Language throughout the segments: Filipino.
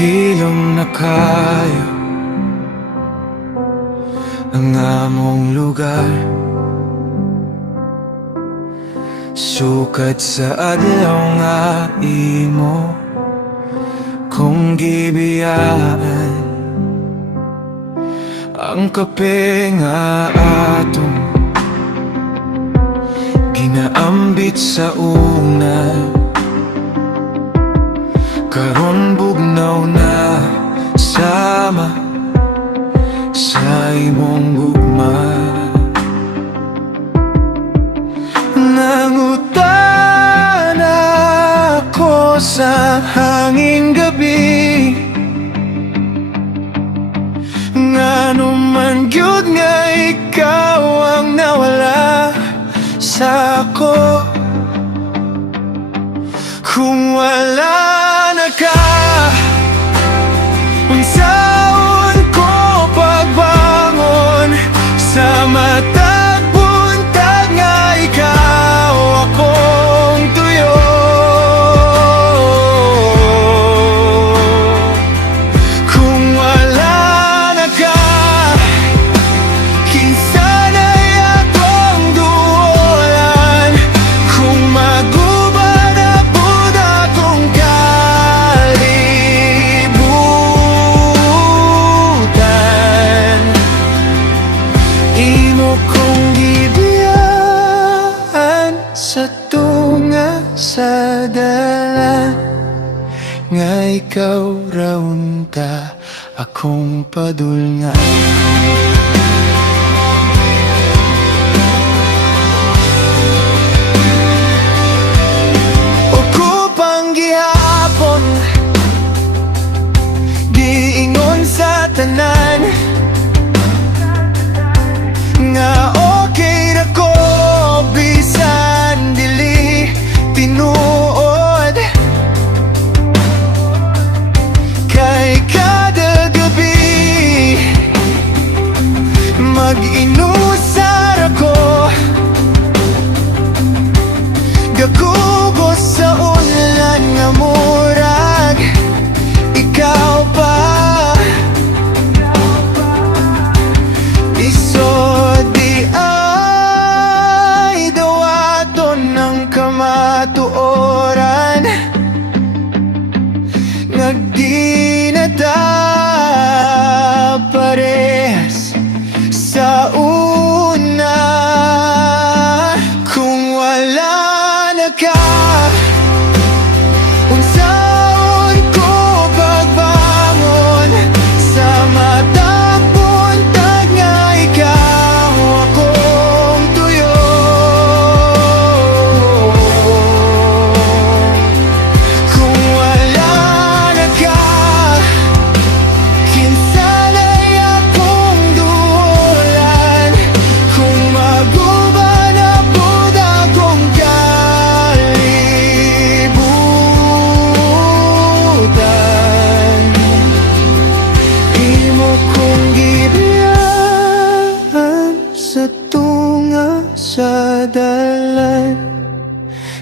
hilom na kayo ang among lugar. Sukat sa adlaw nga imo kung gibiyaan ang kape nga atong ginaambit sa una. Karon bugnaw na sama sa imong gugma. Nangutan ako sa hanging gabi, ngano man gyud nga ikaw ang nawala sa ako. Kung wala na ka, unsaon ko pagbangon sa matag buntag nga ikaw akong tuyo. Kung wala na ka, kinsa na'y akong duolan. Kung maguban na pud akong kalibutan, imo kong gibiyaan sa tunga sa dalan, nga ikaw raw unta akong padulngan. Ukupang gihapon, giingon sa tanan nga okay ra ko bisan dili tinuod. Kay kada gabi mag-inusar ako, gakugos sa ulan nga murag ikaw pa. Isod di ay dawaton ng kamatuoran, nagdi na ta parehas sa una. Kung wala na ka, unsaon ko pagbangon sa matag buntag nga ikaw akong tuyo. Kung wala na ka, kinsa na'y akong duolan. Kung maguban na pud akong kalibutan, imo kong gibiyaan sa tunga sa dalan,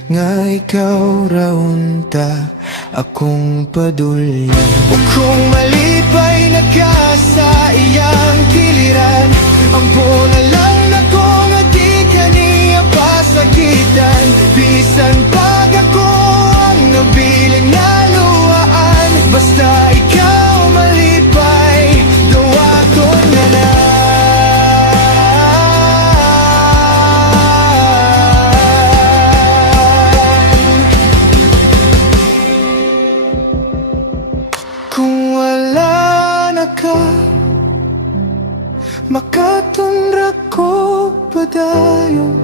nga ikaw raw unta akong padulyan. O kung malipay na ka sa iyang giliran, ampo na lang ako nga di ka niya pasakitan. Bisan pag ako ang nabiling naluwaan, basta ikaw malipay, dawaton na lang. Kung wala na ka, makatunra ko padayon.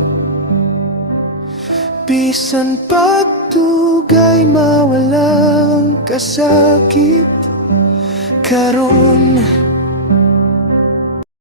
Bisan pagtugay mawalang kasakit karon.